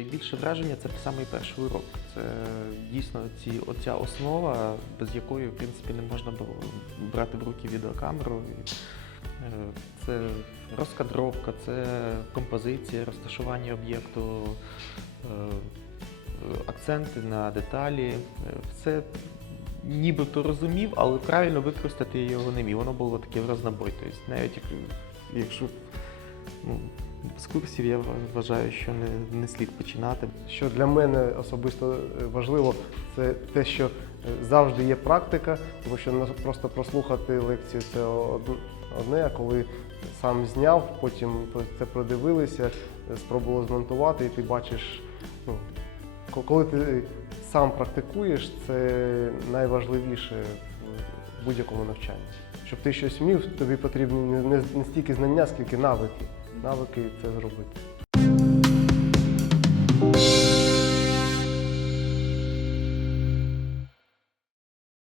найбільше враження це самий перший урок. Це дійсно ці, оця основа, без якої в принципі не можна було брати в руки відеокамеру. Е, Це розкадровка, це композиція, розташування об'єкту, е, акценти на деталі. Е, Все нібито розумів, але правильно використати його не міг. Воно було таке в рознобой. Тобто, навіть якщо ну, з курсів я вважаю, що не, не слід починати. Що для мене особисто е, важливо, це те, що е, завжди є практика, тому що просто прослухати лекцію це одне, а коли сам зняв, потім це продивилися, е, спробували змонтувати, і ти бачиш, ну, коли ти сам практикуєш, це найважливіше в будь-якому навчанні. Щоб ти щось вмів, тобі потрібні не стільки знання, скільки навики. Навики це зробити.